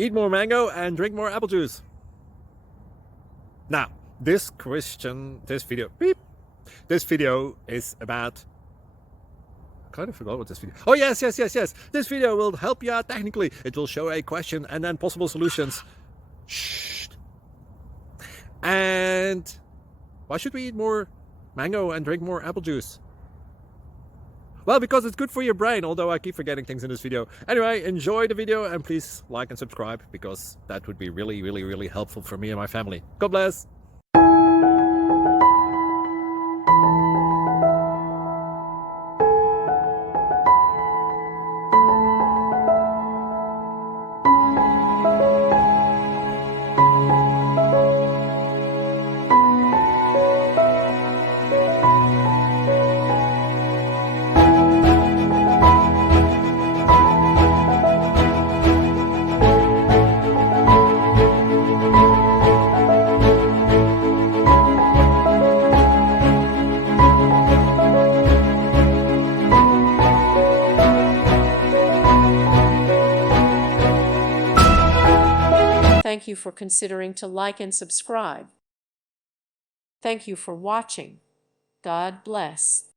Eat more mango and drink more apple juice. Now, this video is about, I kind of forgot what this video. Oh, yes. This video will help you out technically. It will show a question and then possible solutions. Shh. And why should we eat more mango and drink more apple juice? Well, because it's good for your brain, although I keep forgetting things in this video. Anyway, enjoy the video and please like and subscribe, because that would be really helpful for me and my family. God bless. Thank you for considering to like and subscribe. Thank you for watching. God bless.